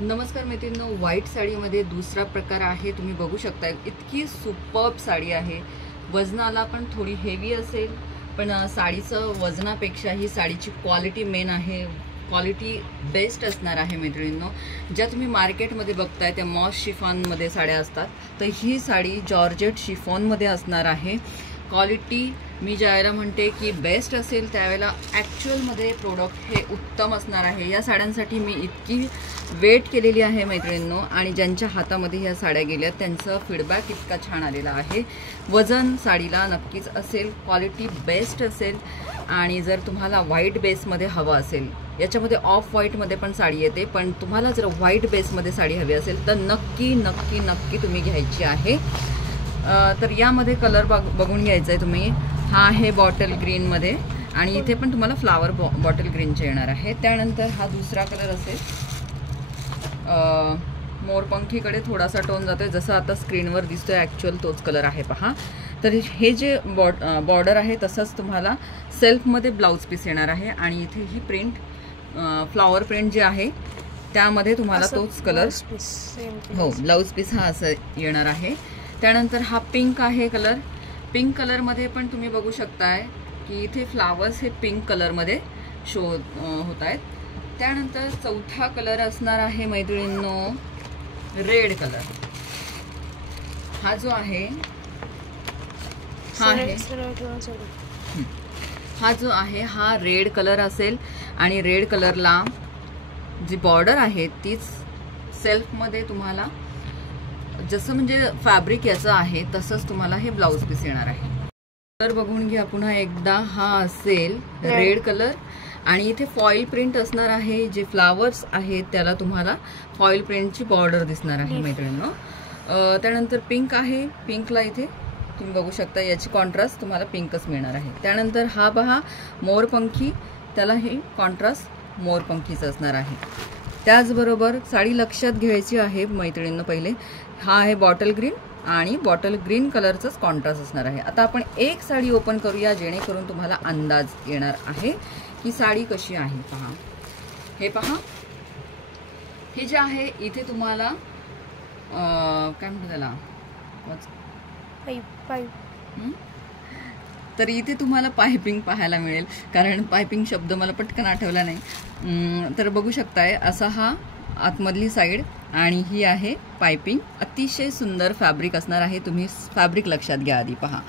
नमस्कार मैत्रिणींनो, व्हाईट साडीमध्ये दुसरा प्रकार आहे. तुम्ही बघू शकता इतकी सुपर्ब साडी आहे. वजनाला पण थोडी हेवी असेल, पण साडीचं वजनापेक्षा ही साडीची क्वालिटी मेन आहे. क्वालिटी बेस्ट असणार आहे मैत्रिणींनो. ज्या तुम्ही मार्केटमध्ये बघताय त्या मॉस शिफॉनमध्ये साड्या असतात, तर ही साडी जॉर्जेट शिफॉनमध्ये असणार आहे. क्वालिटी मी ज्यावेळेला म्हणते की बेस्ट असेल त्यावेळेला ॲक्च्युअलमध्ये प्रोडक्ट हे उत्तम असणार आहे. या साड्यांसाठी मी इतकी वेट केलेली आहे मैत्रिणींनो, आणि ज्यांच्या हातामध्ये ह्या साड्या गेल्या त्यांचा फीडबॅक इतका छान आलेला आहे. वजन साडीला नक्कीच असेल, क्वालिटी बेस्ट असेल. आणि जर तुम्हाला व्हाईट बेसमध्ये हवं असेल, याच्यामध्ये ऑफ व्हाईटमध्ये पण साडी येते, पण तुम्हाला जर व्हाईट बेसमध्ये साडी हवी असेल तर नक्की नक्की नक्की तुम्ही घ्यायची आहे. तर यामध्ये कलर बघून घ्यायचा आहे तुम्ही. हा आहे बॉटल ग्रीनमध्ये, आणि इथे पण तुम्हाला फ्लावर बॉटल ग्रीनचे येणार आहे. त्यानंतर हा दुसरा कलर असेल मोरपंखीकडे थोडासा टोन जातोय, जसं आता स्क्रीनवर दिसतोय ॲक्च्युअल तोच कलर आहे पहा. तर हे जे बॉर्डर आहे तसंच तुम्हाला सेल्फमध्ये ब्लाऊज पीस येणार आहे, आणि इथे ही प्रिंट फ्लावर प्रिंट जे आहे त्यामध्ये तुम्हाला तोच कलर, हो ब्लाऊज पीस हा असं येणार आहे. त्यानंतर हा पिंक आहे कलर. पिंक कलरमध्ये पण तुम्ही बघू शकताय की इथे फ्लावर्स हे पिंक कलरमध्ये शो होत आहेत. त्यानंतर चौथा कलर असणार आहे मैत्रिणींनो रेड कलर. हा जो आहे हा जो आहे हा रेड कलर असेल, आणि रेड कलरला जी बॉर्डर आहे तीच सेल्फमध्ये तुम्हाला जसं म्हणजे फॅब्रिक याचं आहे तसंच तुम्हाला हे ब्लाऊज पीस येणार आहे. तर बघून घ्या पुन्हा एकदा. हा असेल रेड कलर, आणि इथे फॉईल प्रिंट असणार आहे. जे फ्लावर्स आहेत त्याला तुम्हाला फॉईल प्रिंटची बॉर्डर दिसणार आहे मैत्रिणींनो. त्यानंतर पिंक आहे. पिंकला इथे तुम्ही बघू शकता याची कॉन्ट्रास्ट तुम्हाला पिंकच मिळणार आहे. त्यानंतर हा पहा मोरपंखी, त्याला हे कॉन्ट्रास्ट मोरपंखीचं असणार आहे. त्याचबरोबर साडी लक्षात घ्यायची आहे मैत्रिणींनो. पहिले हा आहे बॉटल ग्रीन, आणि बॉटल ग्रीन कलरचंच कॉन्ट्रास्ट असणार आहे. आता आपण एक साडी ओपन करूया जेणेकरून तुम्हाला अंदाज येणार आहे की साडी कशी आहे. पहा, हे पहा, हे जे आहे इथे तुम्हाला काय म्हणतात त्याला, तर इथे तुम्हाला पायपिंग पाहायला मिळेल, कारण पायपिंग शब्द मला पटकन आठवला नाही. तर बघू शकताय असा हा आतमधली साईड, आणि ही आहे पायपिंग. अतिशय सुंदर फॅब्रिक असणार आहे. तुम्ही फॅब्रिक लक्षात घ्या आधी. पहा,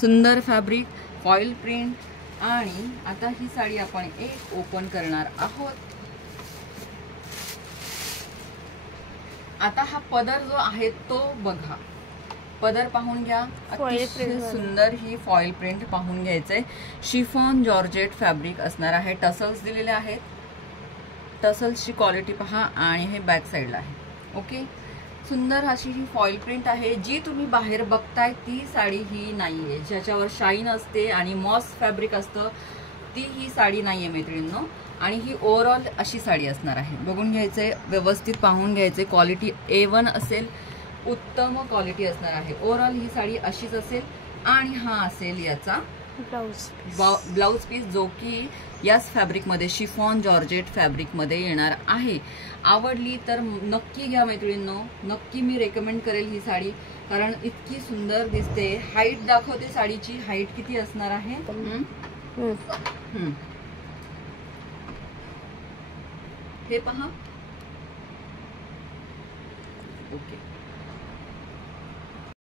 सुंदर फॅब्रिक, फॉईल प्रिंट. आणि आता ही साडी आपण एक ओपन करणार आहोत. आता हा पदर जो आहे तो बघा, पदर पाहून घ्या. अतिशय सुंदर ही फॉईल प्रिंट पाहून घ्यायचंय. शिफॉन जॉर्जेट फॅब्रिक असणार आहे. टसल्स दिलेले आहेत. टसल्सची क्वालिटी पहा, आणि हे बॅक साईडला आहे. ओके, सुंदर अशी ही फॉईल प्रिंट आहे. जी तुम्ही बाहेर बघताय ती साडी ही नाहीये, ज्याच्यावर शाईन असते आणि मॉस फॅब्रिक असतं, ती ही साडी नाहीये मैत्रिणींनो. आणि ही ओव्हरऑल अशी साडी असणार आहे. बघून घ्यायचंय, व्यवस्थित पाहून घ्यायचंय. क्वालिटी A1 असेल, उत्तम क्वालिटी असणार आहे. ओव्हरऑल ही साडी अशीच असेल. आणि हा असेल याचा ब्लाऊज पीस, जो की याच फॅब्रिकमध्ये शिफॉन जॉर्जेट फॅब्रिकमध्ये येणार आहे. आवडली तर नक्की घ्या मैत्रिणींनो. नक्की मी रेकमेंड करेल ही साडी, कारण इतकी सुंदर दिसते. हाईट दाखवते साडीची. हाईट किती असणार आहे, हे पहा. ओके,